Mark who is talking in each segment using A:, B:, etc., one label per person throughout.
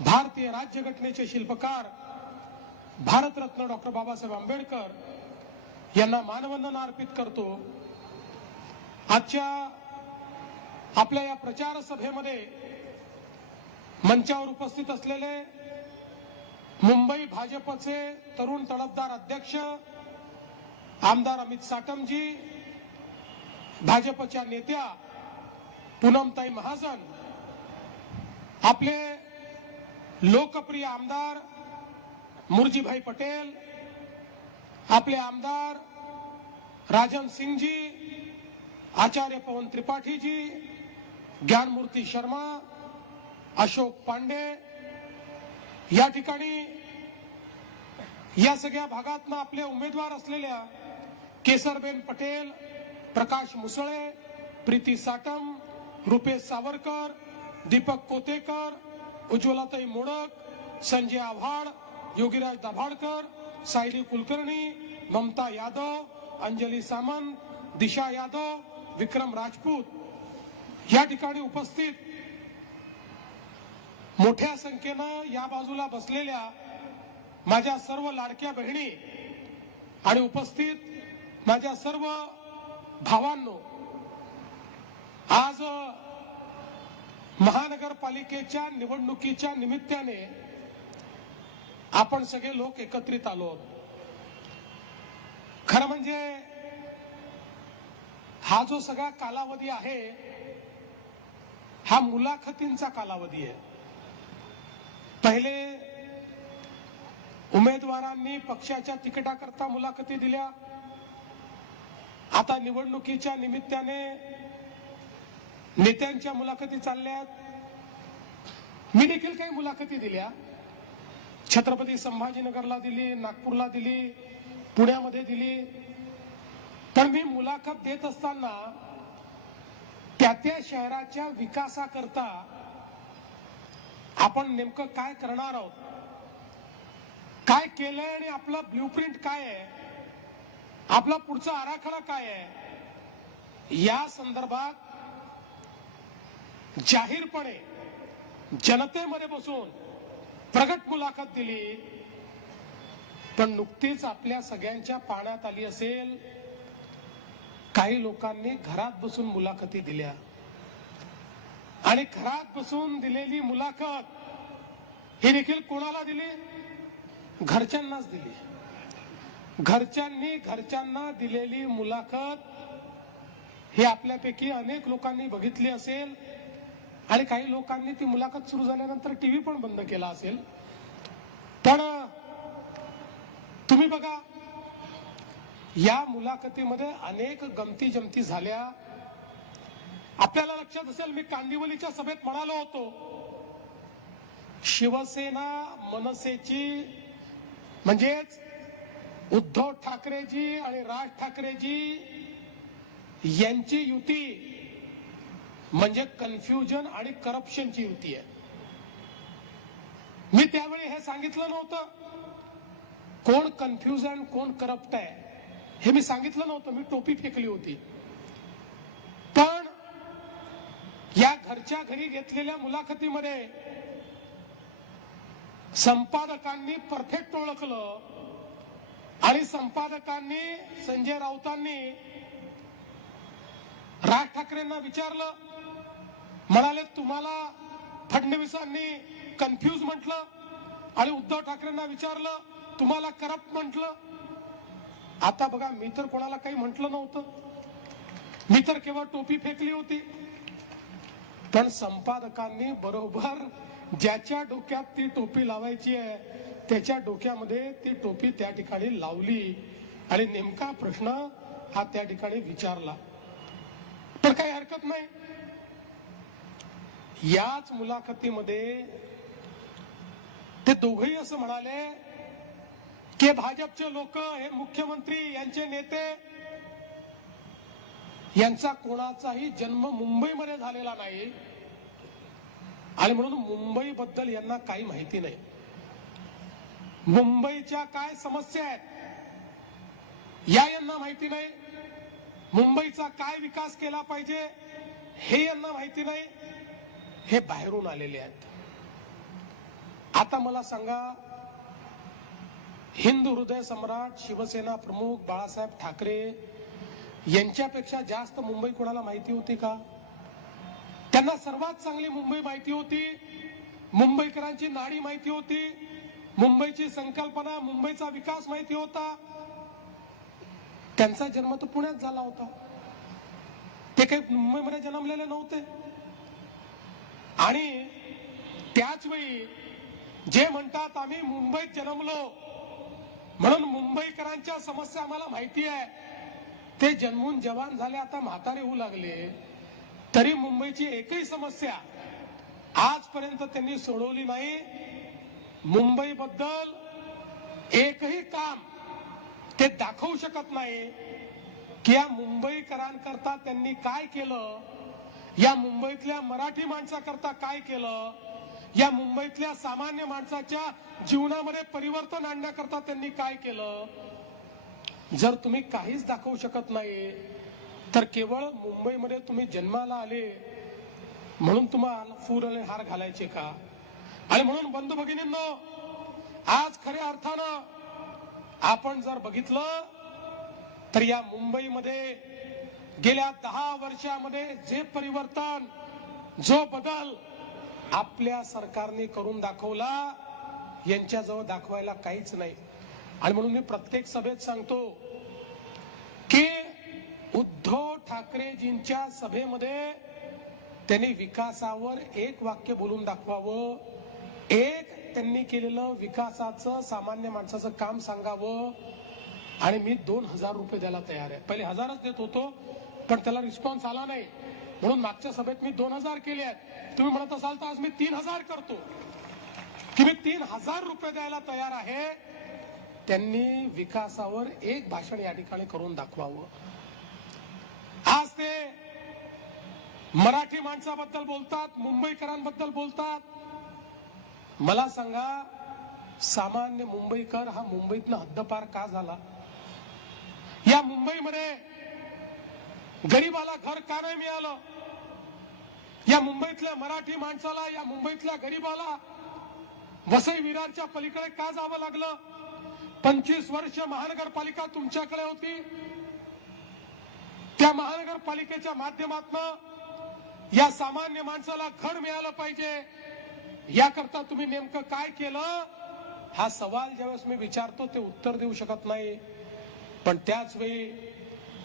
A: भारतीय राज्यघटनेचे शिल्पकार भारतरत्न डॉक्टर बाबासाहेब आंबेडकर यांना मानवंदना अर्पित करतो. आजच्या आपल्या या प्रचार सभेमध्ये मंचावर उपस्थित असलेले मुंबई भाजपचे तरुण तडफदार अध्यक्ष आमदार अमित साटमजी भाजपच्या नेत्या पूनमताई महाजन आपले लोकप्रिय आमदार मुरजीभाई पटेल आपले आमदार राजन सिंगजी आचार्य पवन त्रिपाठीजी ज्ञानमूर्ती शर्मा अशोक पांडे या ठिकाणी या सगळ्या भागातनं आपले उमेदवार असलेल्या केसरबेन पटेल प्रकाश मुसळे प्रीती साटम रुपेश सावरकर दीपक कोतेकर उज्ज्वलाताई मोडक संजय आव्हाड योगीराज दाभाडकर सायली कुलकर्णी ममता यादव अंजली सामंत दिशा यादव विक्रम राजपूत या ठिकाणी उपस्थित मोठ्या संख्येनं या बाजूला बसलेल्या माझ्या सर्व लाडक्या बहिणी आणि उपस्थित माझ्या सर्व भावांनो आज महानगरपालिकेच्या निवडणुकीच्या निमित्ताने आपण सगळे लोक एकत्रित आलो आहोत. खरं म्हणजे हा जो सगळा कालावधी आहे हा मुलाखतींचा कालावधी आहे. पहिले उमेदवारांनी पक्षाच्या तिकिटाकरता मुलाखती दिल्या. आता निवडणुकीच्या निमित्ताने नेत्यांच्या मुलाखती चालल्यात. मी देखील काही मुलाखती दिल्या. छत्रपती संभाजीनगरला दिली नागपूरला दिली पुण्यामध्ये दिली. पण मी मुलाखत देत असताना त्या त्या शहराच्या विकासाकरता आपण नेमकं काय करणार आहोत? काय केलंय आणि आपला ब्ल्यूप्रिंट काय आहे? आपला पुढचा आराखडा काय आहे? या संदर्भात जाहीरपणे जनतेमध्ये बसून प्रगट मुलाखत दिली. पण नुकतीच आपल्या सगळ्यांच्या पाण्यात आली असेल. काही लोकांनी घरात बसून मुलाखती दिल्या. आणि घरात बसून दिलेली मुलाखत ही देखील कोणाला दिली? घरच्यांनाच दिली. घरच्यांनी घरच्यांना दिलेली मुलाखत ही आपल्यापैकी अनेक लोकांनी बघितली असेल. आणि काही लोकांनी ती मुलाखत सुरू झाल्यानंतर टीव्ही पण बंद केला असेल. पण तुम्ही बघा या मुलाखतीमध्ये अनेक गमती जमती झाल्या. आपल्याला लक्षात असेल मी कांदिवलीच्या सभेत म्हणालो होतो शिवसेना मनसेची म्हणजेच उद्धव ठाकरेजी आणि राज ठाकरेजी यांची युती म्हणजे कन्फ्युजन आणि करप्शनची युती आहे. मी त्यावेळी हे सांगितलं नव्हतं. कोण कन्फ्युजन कोण करप्ट आहे हे मी सांगितलं नव्हतं. मी टोपी फेकली होती. पण या घरच्या घरी घेतलेल्या मुलाखतीमध्ये संपादकांनी परफेक्ट ओळखलं आणि संपादकांनी संजय राऊतांनी राज ठाकरेंना विचारलं म्हणाले तुम्हाला फडणवीसांनी कन्फ्यूज म्हटलं आणि उद्धव ठाकरेंना विचारलं तुम्हाला करप्ट म्हटलं. आता बघा मी तर कोणाला काही म्हटलं नव्हतं. मी तर केवळ टोपी फेकली होती. पण संपादकांनी बरोबर ज्याच्या डोक्यात ती टोपी लावायची आहे त्याच्या डोक्यामध्ये ती टोपी त्या ठिकाणी लावली आणि नेमका प्रश्न हा त्या ठिकाणी विचारला. तर काही हरकत नाही. याच मुलाखतीमध्ये ते दोघही असं म्हणाले की भाजपचे लोक हे मुख्यमंत्री यांचे नेते यांचा कोणाचाही जन्म मुंबईमध्ये झालेला नाही. आणि म्हणून मुंबईबद्दल यांना काही माहिती नाही. मुंबईच्या काय समस्या आहेत या यांना माहिती नाही. मुंबईचा काय विकास केला पाहिजे हे यांना माहिती नाही. हे बाहेरून आलेले आहेत. आता मला सांगा हिंदू हृदय सम्राट शिवसेना प्रमुख बाळासाहेब ठाकरे यांच्यापेक्षा जास्त मुंबई कोणाला माहिती होती का? त्यांना सर्वात चांगली मुंबई माहिती होती. मुंबईकरांची नाडी माहिती होती. मुंबईची संकल्पना मुंबईचा विकास माहिती होता. त्यांचा जन्म तर पुण्यात झाला होता. ते काही मुंबईमध्ये जन्मलेले नव्हते. आणि त्याच वेळी जे म्हणतात आम्ही मुंबईत जन्मलो. म्हणून मुंबईकरांच्या समस्या आम्हाला माहिती आहे. ते जन्मून जवान झाले आता म्हातारे होऊ लागले. तरी मुंबईची एकही समस्या आजपर्यंत त्यांनी सोडवली नाही. मुंबईबद्दल एकही काम ते दाखवू शकत नाही की या मुंबईकरांकरता त्यांनी काय केलं. या मुंबईतल्या मराठी माणसाकरता काय केलं? या मुंबईतल्या सामान्य माणसाच्या जीवनामध्ये परिवर्तन आणण्याकरता त्यांनी काय केलं? जर तुम्ही काहीच दाखवू शकत नाही तर केवळ मुंबईमध्ये तुम्ही जन्माला आले म्हणून तुम्हाला फूर आणि हार घालायचे का? आणि म्हणून बंधू भगिनींनो आज खऱ्या अर्थानं आपण जर बघितलं तर या मुंबईमध्ये गेल्या दहा वर्षामध्ये जे परिवर्तन जो बदल आपल्या सरकारने करून दाखवला यांच्याजवळ दाखवायला काहीच नाही. आणि म्हणून मी प्रत्येक सभेत सांगतो की उद्धव ठाकरेजींच्या सभेमध्ये त्यांनी विकासावर एक वाक्य बोलून दाखवावं. एक त्यांनी केलेलं विकासाचं सामान्य माणसाचं काम सांगावं. आणि मी दोन हजार रुपये द्यायला तयार आहे. पहिले हजारच देत होतो पण त्याला रिस्पॉन्स आला नाही. म्हणून मागच्या सभेत मी दोन हजार केले आहेत. तुम्ही म्हणत असाल तर आज मी तीन हजार करतो. की मी तीन हजार रुपये द्यायला तयार आहे. त्यांनी विकासावर एक भाषण या ठिकाणी करून दाखवावं. आज ते मराठी माणसाबद्दल बोलतात मुंबईकरांबद्दल बोलतात. मला सांगा सामान्य मुंबईकर हा मुंबईतनं हद्दपार का झाला? या मुंबईमध्ये गरीबाला घर का नाही मिळालं? या मुंबईतल्या मराठी माणसाला या मुंबईतल्या गरीबाला वसई विरारच्या पलीकडे का जावं लागलं? पंचवीस वर्ष महानगरपालिका तुमच्याकडे होती. त्या महानगरपालिकेच्या माध्यमातून या सामान्य माणसाला घर मिळालं पाहिजे. याकरता तुम्ही नेमकं काय केलं? हा सवाल ज्यावेळेस मी विचारतो ते उत्तर देऊ शकत नाही. पण त्याच वेळी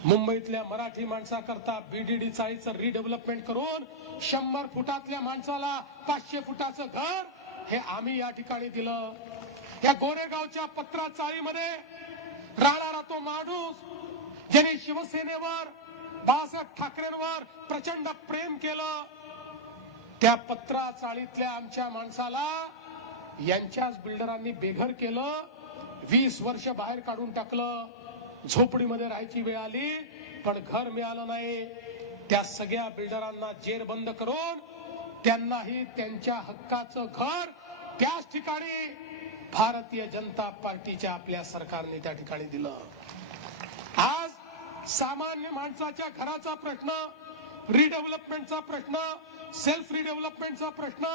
A: मुंबईतल्या मराठी माणसाकरता बीडीडी चाळीचं रिडेव्हलपमेंट करून शंभर फुटातल्या माणसाला पाचशे फुटाचं घर हे आम्ही या ठिकाणी दिलं. या गोरेगावच्या पत्रा चाळीमध्ये राहणारा तो माणूस ज्याने शिवसेनेवर बाळासाहेब ठाकरेंवर प्रचंड प्रेम केलं. त्या पत्रा चाळीतल्या आमच्या माणसाला यांच्याच बिल्डरांनी बेघर केलं वीस वर्ष बाहेर काढून टाकलं. झोपडीमध्ये राहायची वेळ आली पण घर मिळालं नाही. त्या सगळ्या बिल्डरांना जेरबंद करून त्यांनाही त्यांच्या हक्काचं घर त्याच ठिकाणी भारतीय जनता पार्टीच्या आपल्या सरकारने त्या ठिकाणी दिलं. आज सामान्य माणसाच्या घराचा प्रश्न रिडेव्हलपमेंटचा प्रश्न सेल्फ रिडेव्हलपमेंटचा प्रश्न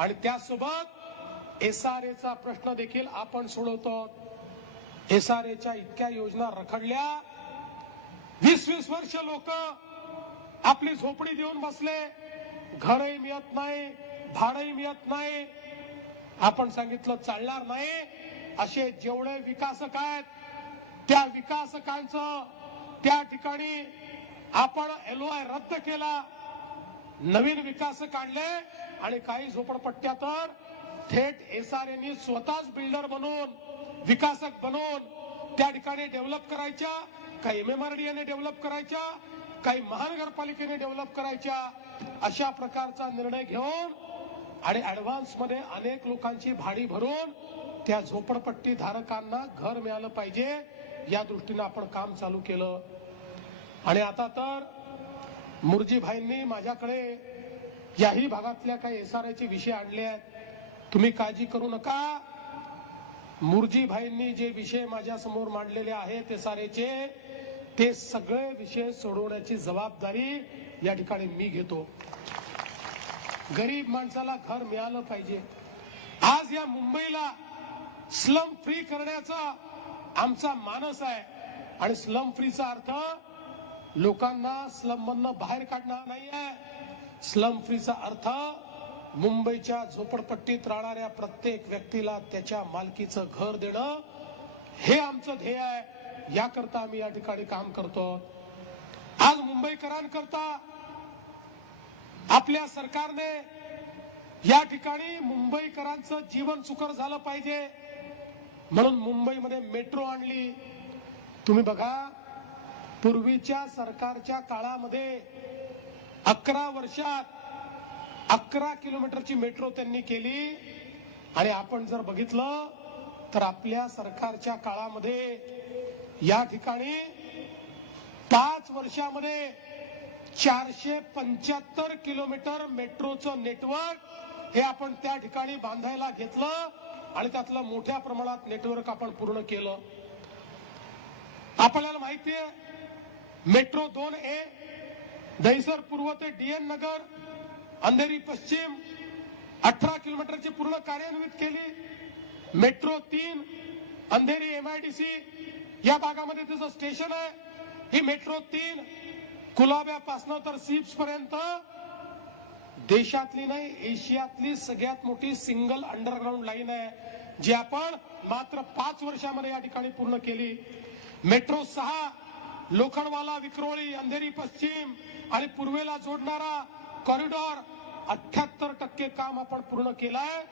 A: आणि त्यासोबत एसआरएचा प्रश्न देखील आपण सोडवतो. एसआरएच्या इतक्या योजना रखडल्या. वीस वीस वर्ष लोक आपली झोपडी देऊन बसले. घरही मिळत नाही भाडंही मिळत नाही. आपण सांगितलं चालणार नाही. असे जेवढे विकासक आहेत त्या विकासकांचं त्या ठिकाणी आपण एलओआय रद्द केला. नवीन विकास काढले आणि काही झोपडपट्ट्या तर थेट एस आर स्वतःच बिल्डर बनवून विकासक बनवून त्या ठिकाणी डेव्हलप करायच्या काही M M R D develop करायच्या काही महानगरपालिकेने डेव्हलप करायच्या अशा प्रकारचा निर्णय घेऊन आणि ऍडव्हान्समध्ये अनेक लोकांची भाडी भरून त्या झोपडपट्टी धारकांना घर मिळालं पाहिजे या दृष्टीनं आपण काम चालू केलं. आणि आता तर मुरजीभाईंनी माझ्याकडे याही भागातल्या काही एस आर चे विषय आणले आहेत. तुम्ही काळजी करू नका. मुरजीभाईंनी जे विषय माझ्यासमोर मांडलेले आहे ते सारेचे ते सगळे विषय सोडवण्याची जबाबदारी या ठिकाणी मी घेतो. गरीब माणसाला घर मिळालं पाहिजे. आज या मुंबईला स्लम फ्री करण्याचा आमचा मानस आहे. आणि स्लम फ्रीचा अर्थ लोकांना स्लम मधनं बाहेर काढणार नाही आहे स्लम फ्रीचा अर्थ मुंबईच्या झोपडपट्टीत राहणाऱ्या प्रत्येक व्यक्तीला त्याच्या मालकीचं घर देणं हे आमचं ध्येय आहे. याकरता आम्ही या ठिकाणी काम करतो. आज मुंबईकरांकरता आपल्या सरकारने या ठिकाणी मुंबईकरांचं जीवन सुकर झालं पाहिजे. म्हणून मुंबईमध्ये मेट्रो आणली. तुम्ही बघा पूर्वीच्या सरकारच्या काळामध्ये अकरा वर्षात अकरा किलोमीटरची मेट्रो त्यांनी केली. आणि आपण जर बघितलं तर आपल्या सरकारच्या काळामध्ये या ठिकाणी पाच वर्षामध्ये चारशे पंच्याहत्तर किलोमीटर मेट्रोचं नेटवर्क हे आपण त्या ठिकाणी बांधायला घेतलं आणि त्यातलं मोठ्या प्रमाणात नेटवर्क आपण पूर्ण केलं. आपल्याला माहितीये मेट्रो दोन ए दहिसर पूर्व ते डीएन नगर अंधेरी पश्चिम अठरा किलोमीटरची पूर्ण कार्यान्वित केली. मेट्रो तीन अंधेरी एमआयडीसी या भागामध्ये त्याचं स्टेशन आहे. ही मेट्रो तीन कुलाब्यापासनं तर सिप्स पर्यंत देशातली नाही एशियातली सगळ्यात मोठी सिंगल अंडरग्राऊंड लाईन आहे जी आपण मात्र पाच वर्षामध्ये या ठिकाणी पूर्ण केली. मेट्रो सहा लोखंडवाला विक्रोळी अंधेरी पश्चिम आणि पूर्वेला जोडणारा कॉरिडॉर अठ्याहत्तर टक्के काम आपण पूर्ण केलंय.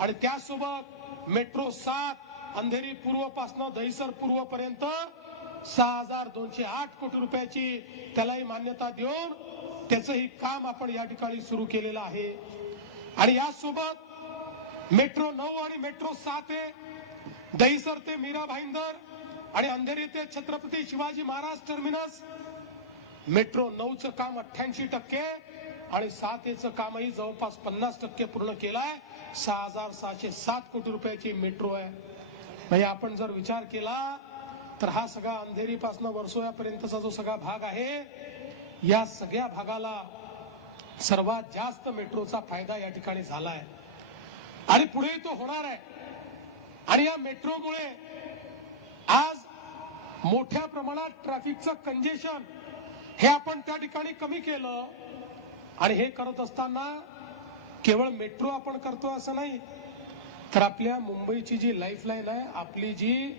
A: आणि त्यासोबत मेट्रो सात अंधेरी पूर्वपासनं दहिसर पूर्व पर्यंत सहा हजार दोनशे आठ कोटी रुपयाची त्यालाही मान्यता देऊन त्याचंही काम आपण या ठिकाणी सुरू केलेलं आहे. आणि यासोबत मेट्रो नऊ आणि मेट्रो सात आहे दहिसर ते मीरा भाईंदर आणि अंधेरी ते छत्रपती शिवाजी महाराज टर्मिनस मेट्रो नऊचं काम अठ्ठ्याऐंशी टक्के आणि सात एचं कामही जवळपास पन्नास टक्के पूर्ण केलाय. सहा हजार सहाशे सात कोटी रुपयाची मेट्रो आहे. म्हणजे आपण जर विचार केला तर हा सगळा अंधेरीपासून वर्सोयापर्यंतचा जो सगळा भाग आहे या सगळ्या भागाला सर्वात जास्त मेट्रोचा फायदा या ठिकाणी झालाय. आणि पुढे तो होणार आहे. आणि या मेट्रोमुळे आज मोठ्या प्रमाणात ट्रॅफिकचं कंजेशन हे आपण त्या ठिकाणी कमी केलं. आणि हे करत असताना केवळ मेट्रो आपण करतो असं नाही तर आपल्या मुंबईची जी लाईफलाईन आहे आपली जी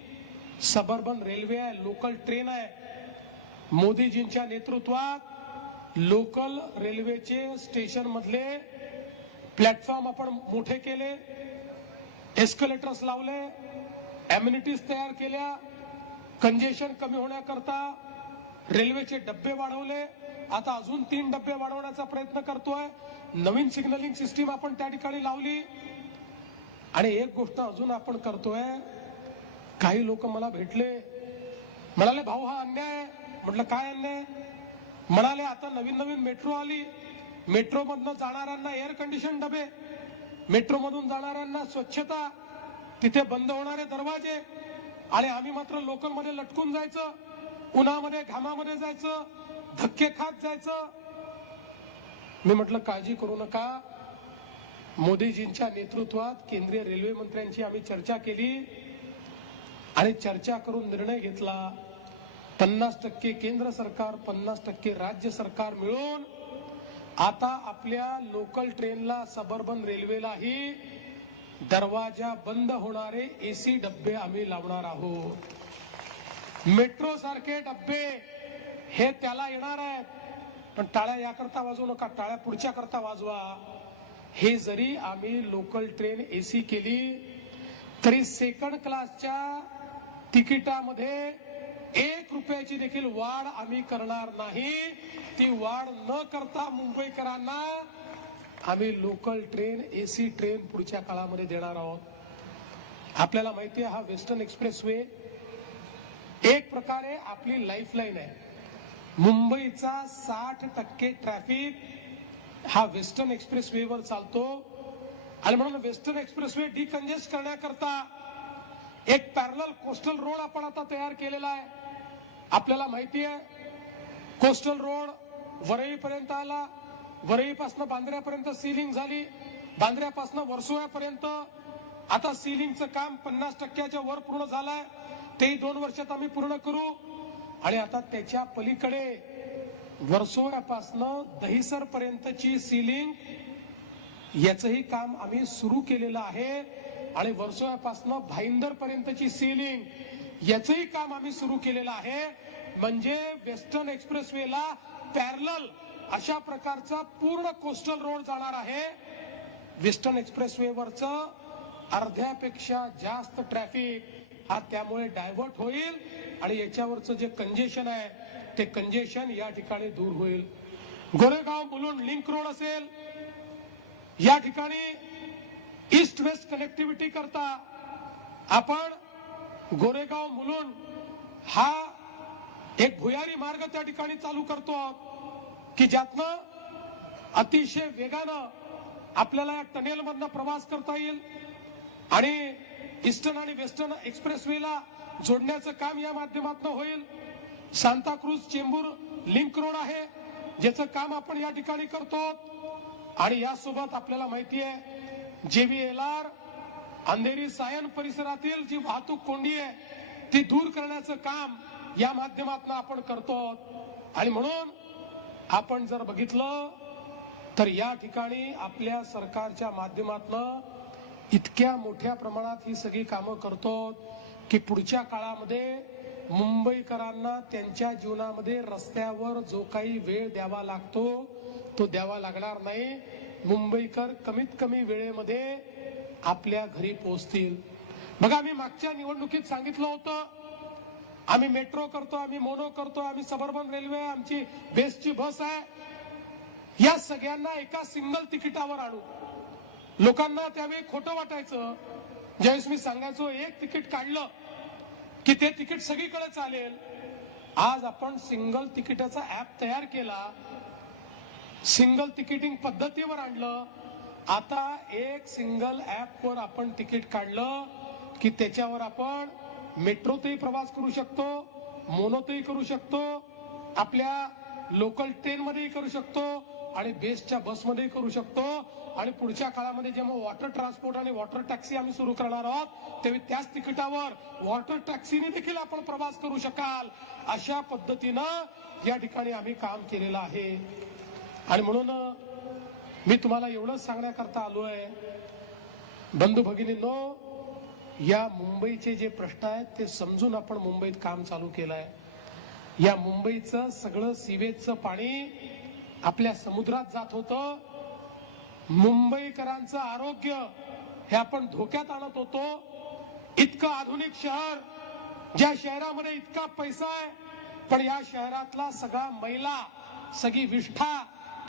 A: सबर्बन रेल्वे आहे लोकल ट्रेन आहे मोदीजींच्या नेतृत्वात लोकल रेल्वेचे स्टेशन मधले प्लॅटफॉर्म आपण मोठे केले एस्कलेटर्स लावले एम्युनिटीज तयार केल्या कंजेशन कमी होण्याकरता रेल्वेचे डब्बे वाढवले. आता अजून तीन डब्बे वाढवण्याचा प्रयत्न करतोय. नवीन सिग्नलिंग सिस्टीम आपण त्या ठिकाणी लावली. आणि एक गोष्ट अजून आपण करतोय. काही लोक मला भेटले. म्हणाले भाऊ हा अन्याय आहे. म्हटलं काय अन्याय? म्हणाले आता नवीन नवीन मेट्रो आली. मेट्रो मधनं जाणाऱ्यांना एअर कंडिशन डबे मेट्रो मधून जाणाऱ्यांना स्वच्छता तिथे बंद होणारे दरवाजे आणि आम्ही मात्र लोकलमध्ये लटकून जायचं. उन्हामध्ये घामामध्ये जायचं धक्के खात जायचं. मी म्हटलं काळजी करू नका. मोदीजींच्या नेतृत्वात केंद्रीय रेल्वे मंत्र्यांची आम्ही चर्चा केली आणि चर्चा करून निर्णय घेतला. पन्नास टक्के केंद्र सरकार पन्नास टक्के राज्य सरकार मिळून आता आपल्या लोकल ट्रेनला सबर्बन रेल्वेलाही दरवाजा बंद होणारे एसी डब्बे आम्ही लावणार आहोत. मेट्रो सारखे डब्बे हे त्याला येणार आहेत. पण टाळ्या याकरता वाजवू नका टाळ्या पुढच्या करता वाजवा. हे जरी आम्ही लोकल ट्रेन एसी केली तरी सेकंड क्लासच्या तिकिटामध्ये एक रुपयाची देखील वाढ आम्ही करणार नाही. ती वाढ न करता मुंबईकरांना आम्ही लोकल ट्रेन एसी ट्रेन पुढच्या काळामध्ये देणार आहोत. आपल्याला माहिती आहे हा वेस्टर्न एक्सप्रेस वे एक प्रकारे आपली लाईफलाईन आहे. मुंबईचा साठ टक्के ट्रॅफिक हा वेस्टर्न एक्सप्रेस वे वर चालतो. आणि म्हणून वेस्टर्न एक्सप्रेस वे डिकंजेस्ट करण्याकरता एक पॅरल कोस्टल रोड आपण आता तयार केलेला आहे. आपल्याला माहिती आहे कोस्टल रोड वरळीपर्यंत आला. वरळीपासनं बांद्र्यापर्यंत सिलिंग झाली. बांद्र्यापासून वर्सोव्यापर्यंत आता सिलिंगचं काम पन्नास टक्क्याच्या वर पूर्ण झालंय. तेही दोन वर्षात आम्ही पूर्ण करू. आणि आता त्याच्या पलीकडे वर्सोव्यापासनं दहिसर पर्यंतची सिलिंग याचंही काम आम्ही सुरू केलेलं आहे. आणि वर्सोव्यापासनं भाईंदर पर्यंतची सीलिंग याचंही काम आम्ही सुरू केलेलं आहे. म्हणजे वेस्टर्न एक्सप्रेसवेला पॅरल अशा प्रकारचा पूर्ण कोस्टल रोड जाणार आहे. वेस्टर्न एक्सप्रेसवेवरचं अर्ध्यापेक्षा जास्त ट्रॅफिक हा त्यामुळे डायव्हर्ट होईल आणि याच्यावरचं जे कंजेशन आहे ते कंजेशन या ठिकाणी दूर होईल. गोरेगाव मुलुंड लिंक रोड असेल. या ठिकाणी ईस्ट वेस्ट कनेक्टिव्हिटी करता आपण गोरेगाव मुलुंड हा एक भुयारी मार्ग त्या ठिकाणी चालू करतो. आहोत की ज्यातनं अतिशय वेगानं आपल्याला या टनेलमधनं प्रवास करता येईल. आणि ईस्टर्न आणि वेस्टर्न एक्सप्रेसवेला जोडण्याचं काम या माध्यमातून होईल. सांताक्रूज चेंबूर लिंक रोड आहे ज्याचं काम आपण या ठिकाणी करतो. आणि यासोबत आपल्याला माहिती आहे जेव्हीएलआर अंधेरी सायन परिसरातील जी वाहतूक कोंडी आहे ती दूर करण्याचं काम या माध्यमातून आपण करतो. आणि म्हणून आपण जर बघितलं तर या ठिकाणी आपल्या सरकारच्या माध्यमातनं इतक्या मोठ्या प्रमाणात ही सगळी कामं करतो की पुढच्या काळामध्ये मुंबईकरांना त्यांच्या जीवनामध्ये रस्त्यावर जो काही वेळ द्यावा लागतो तो द्यावा लागणार नाही. मुंबईकर कमीत कमी वेळेमध्ये आपल्या घरी पोहोचतील. बघा मी मागच्या निवडणुकीत सांगितलं होतं आम्ही मेट्रो करतो आम्ही मोनो करतो आम्ही सबर्बन रेल्वे आमची बेस्टची बस आहे. या सगळ्यांना एका सिंगल तिकिटावर आणू. लोकांना त्यावेळी खोटं वाटायचं. ज्यावेळेस मी सांगायचो एक तिकीट काढलं की ते तिकीट सगळीकडे चालेल. आज आपण सिंगल तिकिटाचा ऍप तयार केला. सिंगल तिकिटिंग पद्धतीवर आणलं. आता एक सिंगल ऍपवर आपण तिकीट काढलं की त्याच्यावर आपण मेट्रोतही प्रवास करू शकतो मोनोतही करू शकतो आपल्या लोकल ट्रेनमध्येही करू शकतो आणि बेस्टच्या बसमध्येही करू शकतो. आणि पुढच्या काळामध्ये जेव्हा वॉटर ट्रान्सपोर्ट आणि वॉटर टॅक्सी आम्ही सुरू करणार आहोत तेव्हा त्याच तिकिटावर वॉटर टॅक्सीने देखील आपण प्रवास करू शकाल. अशा पद्धतीनं या ठिकाणी आम्ही काम केलेलं आहे. आणि म्हणून मी तुम्हाला एवढंच सांगण्याकरता आलो आहे बंधू भगिनींनो या मुंबईचे जे प्रश्न आहेत ते समजून आपण मुंबईत काम चालू केलंय. या मुंबईचं सगळं सिवेजचं पाणी आपल्या समुद्रात जात होतं. मुंबईकरांचं आरोग्य हे आपण धोक्यात आणत होतो. इतकं आधुनिक शहर ज्या शहरामध्ये इतका पैसा आहे पण या शहरातला सगळा मैला सगळी विष्ठा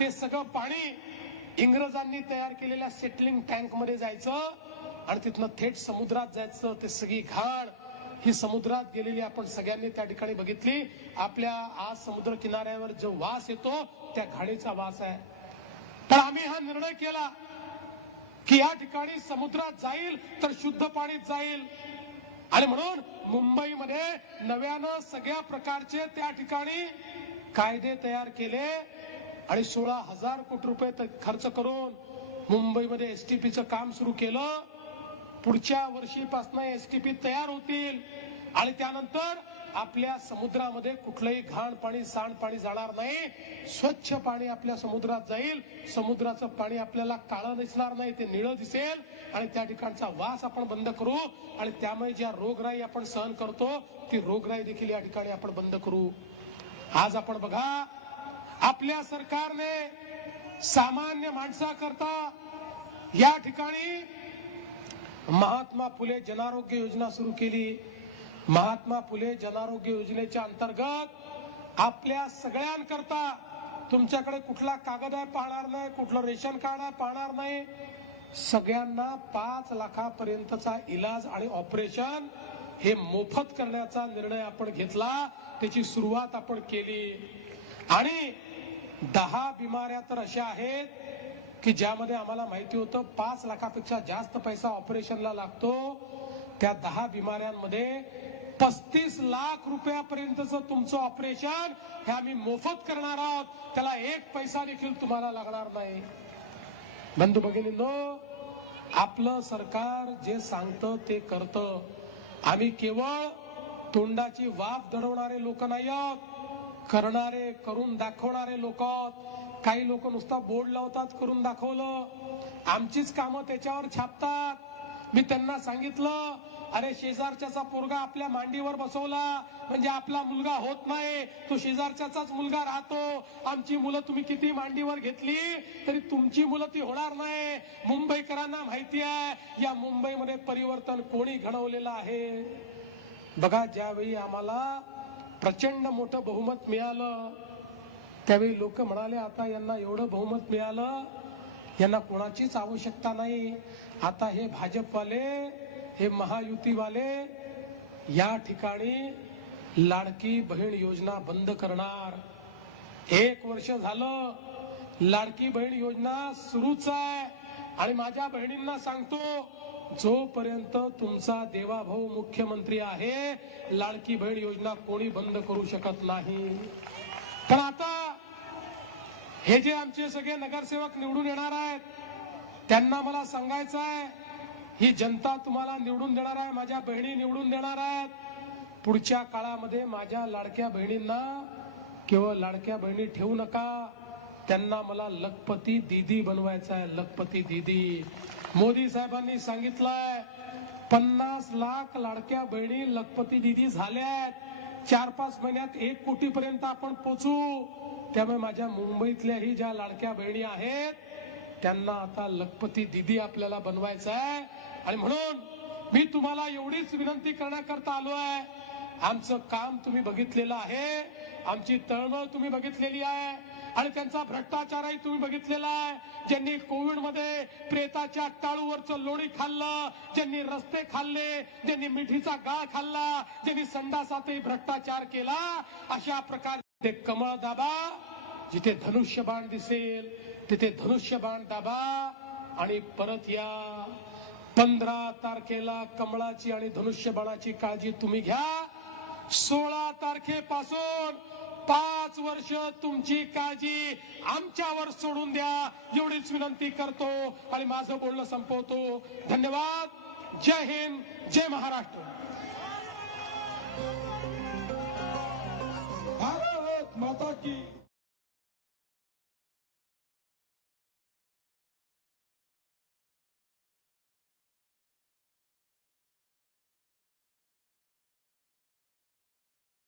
A: ते सगळं पाणी इंग्रजांनी तयार केलेल्या सेटलिंग टँकमध्ये जायचं आणि तिथनं थेट समुद्रात जायचं. ते सगळी घाण ही समुद्रात गेलेली आपण सगळ्यांनी त्या ठिकाणी बघितली. आपल्या आज समुद्र किनाऱ्यावर जो वास येतो त्या घाणीचा वास आहे. पण आम्ही हा निर्णय केला की या ठिकाणी समुद्रात जाईल तर शुद्ध पाणीत जाईल. आणि म्हणून मुंबईमध्ये नव्यानं सगळ्या प्रकारचे त्या ठिकाणी कायदे तयार केले आणि सोळा हजार कोटी रुपये त- खर्च करून मुंबईमध्ये एसटीपीचं काम सुरू केलं. पुढच्या वर्षीपासून एसटीपी तयार होतील. आणि त्यानंतर आपल्या समुद्रामध्ये कुठलंही घाण पाणी सांडपाणी जाणार नाही. स्वच्छ पाणी आपल्या समुद्रात जाईल. समुद्राचं पाणी आपल्याला काळं दिसणार नाही ते निळं दिसेल. आणि त्या ठिकाणचा वास आपण बंद करू. आणि त्यामुळे ज्या रोगराई आपण सहन करतो ती रोगराई देखील या ठिकाणी आपण बंद करू. आज आपण बघा आपल्या सरकारने सामान्य माणसाकरता या ठिकाणी महात्मा फुले जनारोग्य योजना सुरू केली. महात्मा फुले जनारोग्य योजनेच्या अंतर्गत आपल्या सगळ्यांकरता तुमच्याकडे कुठला कागद आहे पाहणार नाही कुठलं रेशन कार्ड आहे पाहणार नाही. सगळ्यांना पाच लाखापर्यंतचा इलाज आणि ऑपरेशन हे मोफत करण्याचा निर्णय आपण घेतला. त्याची सुरुवात आपण केली. आणि दहा बिमाऱ्या तर अशा आहेत की ज्यामध्ये आम्हाला माहिती होतं पाच लाखापेक्षा जास्त पैसा ऑपरेशनला लागतो. त्या दहा बिमाऱ्यांमध्ये पस्तीस लाख रुपयापर्यंतचं तुमचं ऑपरेशन हे आम्ही मोफत करणार आहोत. त्याला एक पैसा देखील तुम्हाला लागणार नाही. बंधू भगिनींनो आपलं सरकार जे सांगतं ते करतं. आम्ही केवळ तोंडाची वाफ दडवणारे लोक नाही आहोत. करणारे करून दाखवणारे लोक आहोत. काही लोक नुसता बोर्ड लावतात करून दाखवलं. आमचीच कामं त्याच्यावर छापतात. मी त्यांना सांगितलं अरे शेजारच्याचा पोरगा आपल्या मांडीवर बसवला. म्हणजे आपला मुलगा होत नाही. तो शेजारच्याचाच मुलगा राहतो. आमची मुलं तुम्ही किती मांडीवर घेतली तरी तुमची मुलं ती होणार नाही. मुंबईकरांना माहिती आहे या मुंबईमध्ये परिवर्तन कोणी घडवलेलं आहे? बघा ज्यावेळी आम्हाला प्रचंड मोठं बहुमत मिळालं त्यावेळी लोक म्हणाले आता यांना एवढं बहुमत मिळालं यांना कोणाचीच आवश्यकता नाही. आता हे भाजपवाले हे महायुतीवाले या ठिकाणी लाडकी बहीण योजना बंद करणार. एक वर्ष झालं लाडकी बहीण योजना सुरूच आहे. आणि माझ्या बहिणींना सांगतो जोपर्यंत तुमचा देवाभाऊ मुख्यमंत्री आहे लाडकी बहीण योजना कोणी बंद करू शकत नाही. पण आता हे जे आमचे सगळे नगरसेवक निवडून येणार आहेत त्यांना मला सांगायचं आहे ही जनता तुम्हाला निवडून देणार आहे माझ्या बहिणी निवडून देणार आहेत. पुढच्या काळामध्ये माझ्या लाडक्या बहिणींना केवळ लाडक्या बहिणी ठेवू नका त्यांना मला लखपती दीदी बनवायचं आहे लखपती दीदी. मोदी साहेबांनी सांगितलंय पन्नास लाख लाडक्या बहिणी लखपती दीदी झाल्या आहेत. चार पाच महिन्यात एक कोटी पर्यंत आपण पोचू. त्यामुळे माझ्या मुंबईतल्याही ज्या लाडक्या बहिणी आहेत त्यांना आता लखपती दिदी आपल्याला बनवायचं आहे. आणि म्हणून मी तुम्हाला एवढीच विनंती करण्याकरता आलो आहे आमचं काम तुम्ही बघितलेलं आहे. आमची तळमळ तुम्ही बघितलेली आहे. आणि त्यांचा भ्रष्टाचारही तुम्ही बघितलेला आहे. ज्यांनी कोविडमध्ये प्रेताच्या टाळूवरचं लोणी खाल्लं ज्यांनी रस्ते खाल्ले ज्यांनी मिठीचा गाळ खाल्ला ज्यांनी संडासातही भ्रष्टाचार केला अशा प्रकारे कमळ दाबा जिथे धनुष्यबाण दिसेल तिथे धनुष्यबाण दाबा आणि परत या. पंधरा तारखेला कमळाची आणि धनुष्यबाणाची काळजी तुम्ही घ्या. सोळा तारखेपासून पाच वर्ष तुमची काळजी आमच्यावर सोडून द्या. एवढीच विनंती करतो आणि माझं बोलणं संपवतो. धन्यवाद. जय हिंद. जय महाराष्ट्र.
B: भारत माता की